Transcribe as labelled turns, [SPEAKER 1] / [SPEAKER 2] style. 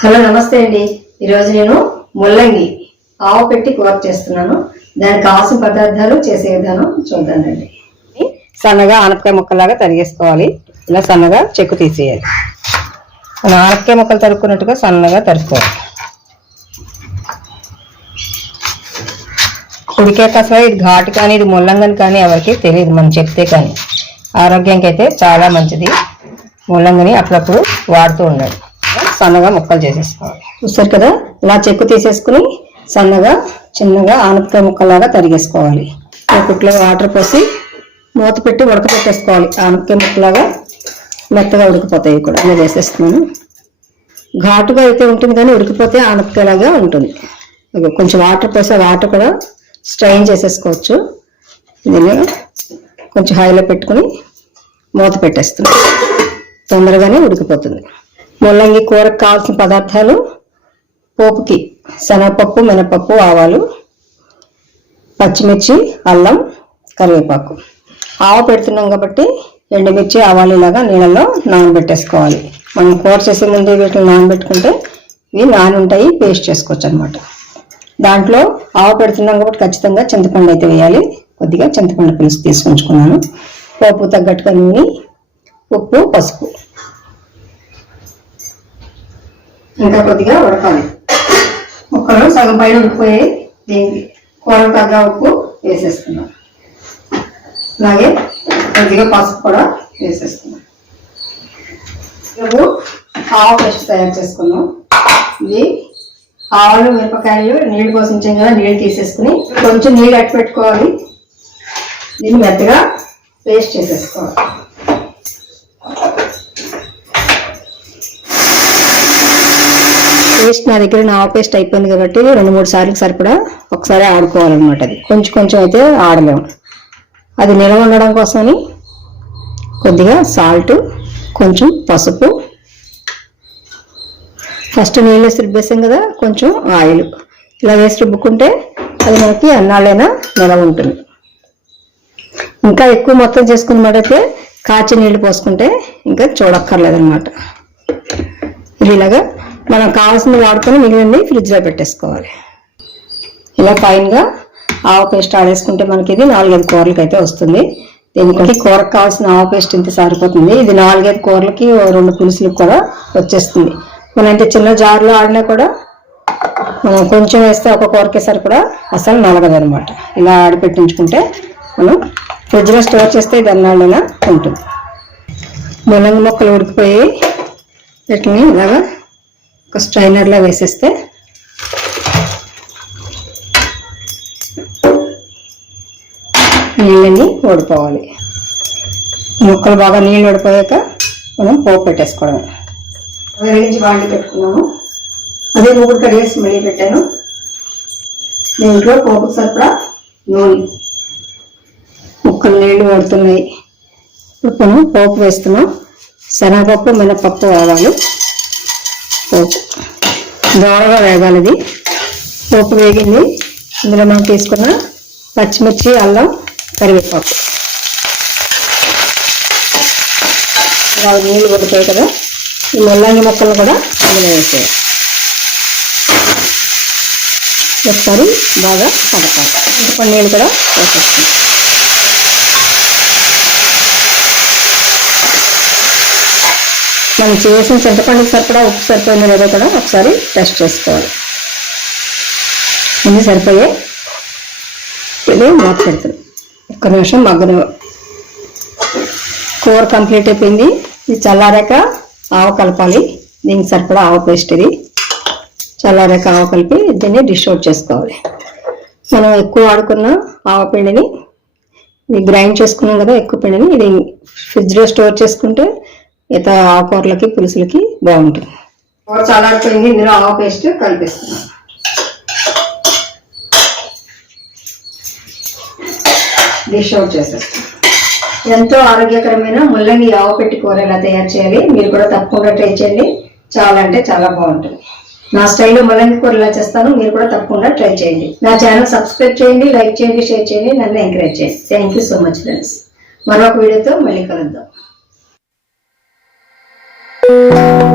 [SPEAKER 1] Hello నమస్తే అండి. ఈరోజు నేను ముల్లంగి ఆవు పెట్టి కూర చేస్తున్నాను. దానికి కావాల్సిన పదార్థాలు చేసే విధానం చూద్దానండి
[SPEAKER 2] సన్నగా ఆనపకాయ ముక్కలాగా తరిగేసుకోవాలి ఇలా సన్నగా చెక్కు తీసేయాలి. మనం ఆనపకాయ ముక్కలు తరుక్కున్నట్టుగా సన్నగా తరుక్కోవాలి. ఉడికాక అసలు ఇది ఘాటు కానీ ఇది ముల్లంగని కానీ ఎవరికి తెలియదు. మనం చెప్తే కానీ. ఆరోగ్యానికి అయితే చాలా మంచిది. ముల్లంగిని అప్పుడప్పుడు వాడుతూ ఉండాలి. సన్నగా ముక్కలు చేసేసుకోవాలి.
[SPEAKER 1] చూస్తారు కదా? ఇలా చెక్కు తీసేసుకుని సన్నగా చిన్నగా ఆనపకాయ ముక్కలాగా తరిగేసుకోవాలి. ఒకటిలో వాటర్ పోసి మూత పెట్టి ఉడకపెట్టేసుకోవాలి. ఆనపకాయ ముక్కలాగా మెత్తగా ఉడికిపోతాయి కూడా. ఇలా వేసేస్తున్నాను. ఘాటుగా అయితే ఉంటుంది కానీ ఉడికిపోతే ఆనపకాయలాగా ఉంటుంది. కొంచెం వాటర్ పోసి వాటర్ కూడా స్ట్రైన్ చేసేసుకోవచ్చు. దీన్ని కొంచెం హైలో పెట్టుకుని మూత పెట్టేస్తున్నాను. తొందరగానే ఉడికిపోతుంది. ముల్లంగి కూరకు కావాల్సిన పదార్థాలు పోపుకి శనగపప్పు మినపప్పు ఆవాలు పచ్చిమిర్చి అల్లం కరివేపాకు. ఆవ పెడుతున్నాం కాబట్టి ఎండుమిర్చి ఆవాలు ఇలాగా నీళ్ళలో నానబెట్టేసుకోవాలి. మనం కూర చేసే ముందు వీటిని నానబెట్టుకుంటే ఇవి నాని ఉంటాయి పేస్ట్ చేసుకోవచ్చు అనమాట దాంట్లో ఆవ పెడుతున్నాం కాబట్టి ఖచ్చితంగా చింతపండు అయితే వేయాలి. కొద్దిగా చింతపండు పులుసు తీసుకుంచుకున్నాను. పోపు తగ్గట్టుగా నూనె ఉప్పు పసుపు. ఇంకా కొద్దిగా ఉడకాలి. ముక్కలు సగం పైన ఉడికిపోయి దీనికి కూర తగ్గ ఉప్పు వేసేస్తున్నాం అలాగే కొద్దిగా పసుపు కూడా వేసేస్తున్నాం ఇప్పుడు ఆవు పేస్ట్ తయారు చేసుకున్నాం ఇది ఆవులు మిరపకాయలు నీళ్ళు పోసించాం కదా నీళ్ళు తీసేసుకుని కొంచెం నీళ్ళు అట్టు పెట్టుకోవాలి దీన్ని మెత్తగా పేస్ట్ చేసేసుకోవాలి. పేస్ట్ నా దగ్గర నా పేస్ట్ అయిపోయింది కాబట్టి రెండు మూడు సార్లు సరిపడా ఒకసారి ఆడుకోవాలన్నమాట అది. కొంచెం కొంచెం అయితే ఆడలేము. అది నిల్వ ఉండడం కోసమని కొద్దిగా సాల్ట్ కొంచెం పసుపు. ఫస్ట్ నీళ్ళు వేసి రుబ్బేసాం కదా కొంచెం ఆయిల్ ఇలా వేసి రుబ్బుకుంటే అది మనకి అన్నాళ్ళైనా నిలవ ఉంటుంది. ఇంకా ఎక్కువ మొత్తం చేసుకున్నమాటైతే కాచి నీళ్ళు పోసుకుంటే ఇంకా చూడక్కర్లేదన్నమాట. ఇది ఇలాగా మనం కావాల్సింది వాడుకొని మిగిలింది ఫ్రిడ్జ్లో పెట్టేసుకోవాలి. ఇలా ఫైన్గా ఆవు పేస్ట్ ఆడేసుకుంటే మనకి ఇది నాలుగైదు కూరలకి అయితే వస్తుంది. దీనికి కూరకు కావాల్సిన ఆవు పేస్ట్ ఇంత సరిపోతుంది. ఇది నాలుగైదు కూరలకి రెండు పులుసులకు కూడా వచ్చేస్తుంది. మనం ఇంత చిన్న జార్లో ఆడినా కూడా మనం కొంచెం వేస్తే ఒక కూరకేసారి కూడా అసలు నలగదనమాట. ఇలా ఆడిపెట్టించుకుంటే మనం ఫ్రిడ్జ్లో స్టోర్ చేస్తే ఇది ఉంటుంది. ముల్లంగి మొక్కలు ఉడికిపోయి వీటిని ఇలాగా ఒక స్ట్రైనర్లో వేసేస్తే నీళ్ళని ఓడిపోవాలి. ముక్కలు బాగా నీళ్ళు ఓడిపోయాక మనం పోపు పెట్టేసుకోవడమే. రేంజ్ బాండి పెట్టుకున్నాము. అదే మూడు కడిగేసి మళ్ళీ పెట్టాను. దీంట్లో పోపు సరిపడా నూనె. ముక్కలు నీళ్ళు పడుతున్నాయి ఇప్పుడు మనం పోపు వేస్తున్నాం. శనగపప్పు మినపప్పు ఆవాలు పోపు దోరగా వేగాలి ఇది. పోపు వేగింది. ఇందులో మనం తీసుకున్న పచ్చిమిర్చి అల్లం కరివేపాకు. ఇలా నీళ్ళు పడిపోయాయి కదా. ఈ ముల్లంగి ముక్కలు కూడా అందులో వేసేయాలి. ఒకసారి బాగా కడపాలి ఇంకొక నీళ్ళు కూడా వేసేస్తాం మనం చేసిన చింతపండు సరిపడా ఉప్పు సరిపోయిందో లేదో కూడా ఒకసారి టెస్ట్ చేసుకోవాలి. ఇన్ని సరిపోయే? ఇది మూత పెడుతుంది ఒక్క నిమిషం మగ్గన కూర కంప్లీట్ అయిపోయింది. ఇది చల్లారాక ఆవు కలపాలి. దీనికి సరిపడా ఆవు పేస్ట్ ఇది. చల్లారాక ఆవు కలిపి దీన్ని డిష్ అవుట్ చేసుకోవాలి. మనం ఎక్కువ వాడుకున్న ఆవు పిండిని ఇది గ్రైండ్ చేసుకున్నాం కదా ఎక్కువ పిండిని ఇది ఫ్రిడ్జ్లో స్టోర్ చేసుకుంటే ఇతర ఆకుకూరలకి పులుసులకి బాగుంటుంది. కూర చల్లారిపోయింది ఇందులో ఆవు పేస్ట్ కలిపిస్తుంది డిష్ అవుట్ చేసేస్తాం ఎంతో ఆరోగ్యకరమైన ముల్లంగి ఆవు పెట్టి కూర ఎలా తయారు చేయాలి మీరు కూడా తప్పకుండా ట్రై చేయండి. చాలా అంటే చాలా బాగుంటుంది. నా స్టైల్లో ముల్లంగి కూర ఎలా చేస్తాను మీరు కూడా తప్పకుండా ట్రై చేయండి. నా ఛానల్ సబ్స్క్రైబ్ చేయండి లైక్ చేయండి షేర్ చేయండి నన్ను ఎంకరేజ్ చేయండి. Thank you so much friends మరొక వీడియోతో మళ్ళీ కలుద్దాం. thank you.